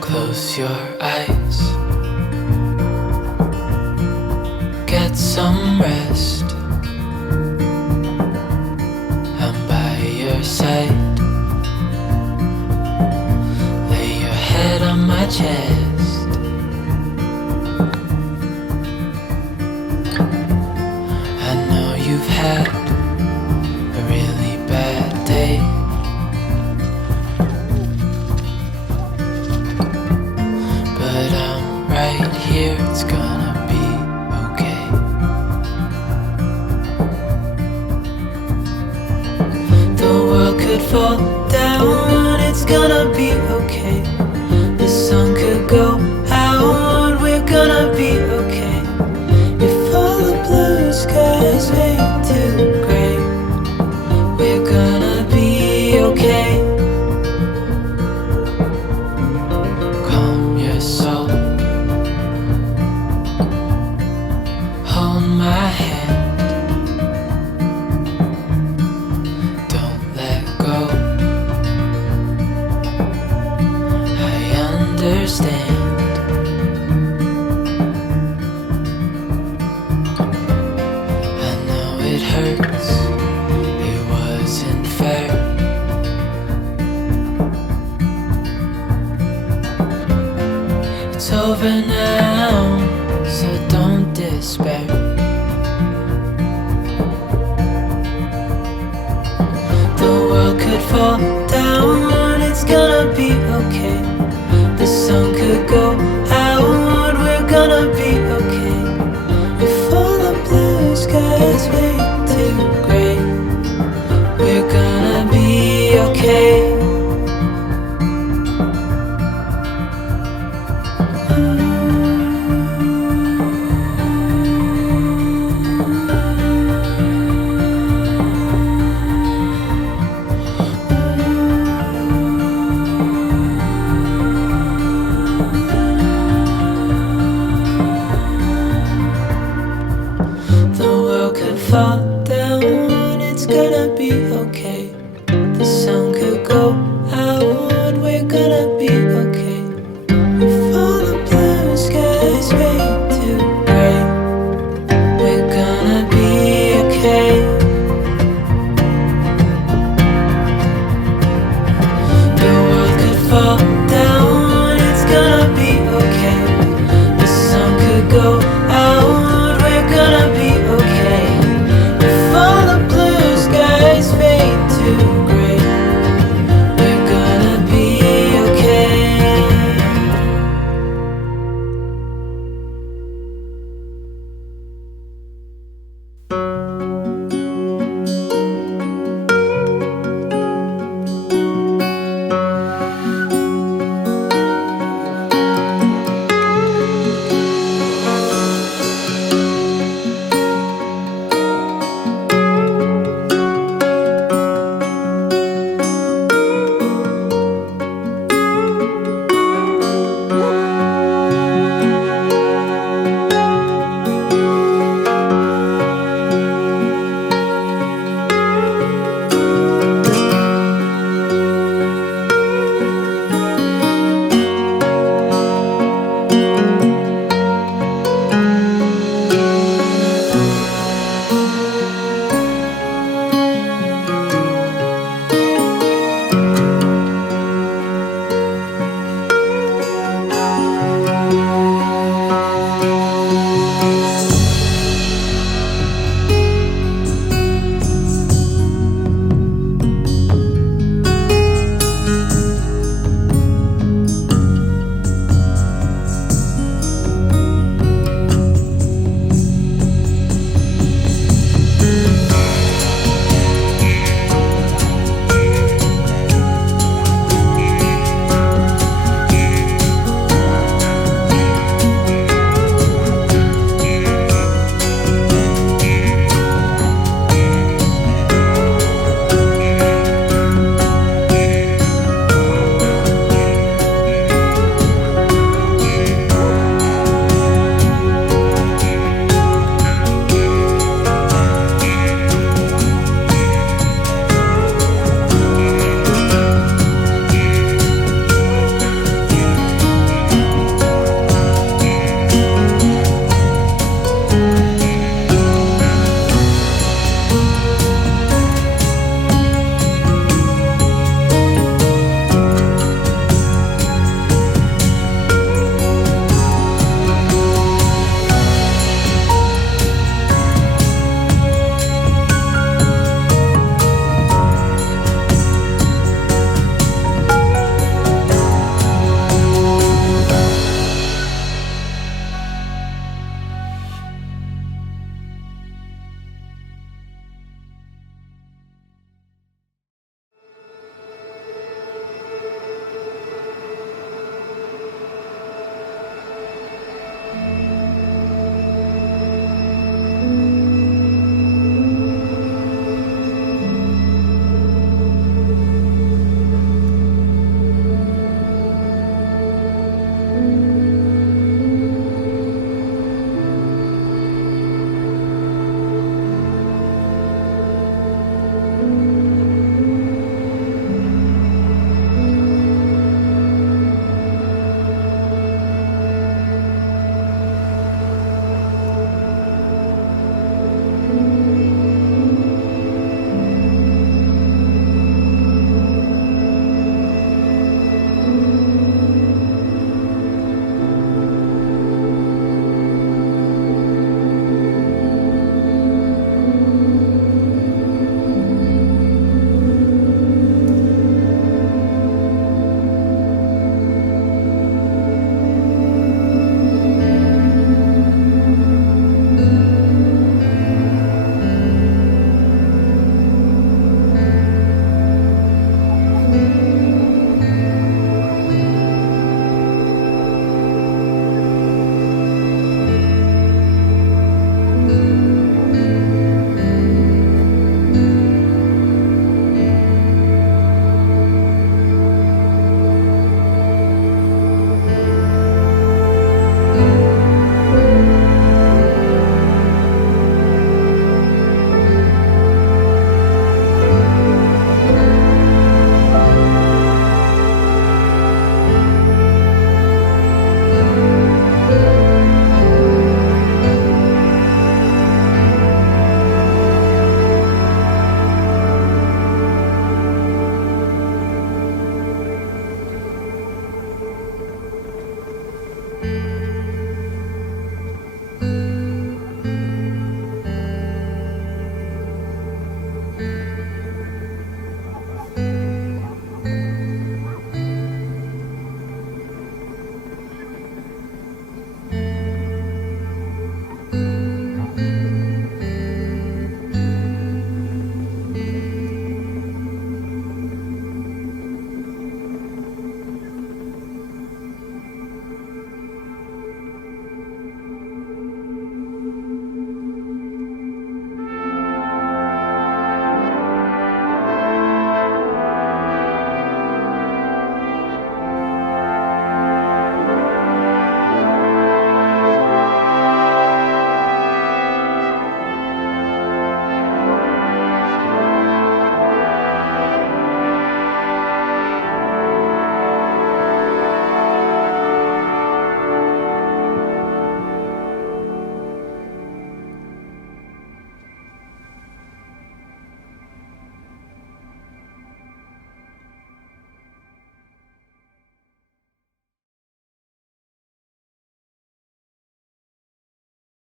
Close your eyes, get some rest. I'm by your side. Lay your head on my chest. I know you've had a really bad day, but I'm right here, it's gonna be okay. The world could fall down, it's gonna be okay. The sun could go out, we're gonna be okay. If all the blue skies fade to gray, we're gonna be okay. Calm your soul, hold my hand, don't let go. I understand. I know it hurts, it wasn't fair. It's over now, so don't despair. The world could fall down, it's gonna be okay. The sun could go out, we're gonna be okay. If all the blue skies fade to gray, we're gonna be okay. The world could fall down, it's gonna be okay. The sun could go out, we're gonna be okay. If all the blue skies fade to gray, we're gonna be okay. The world could fall down, it's gonna be okay. The sun could go out, we're gonna be okay. If all the blue skies fade to gray,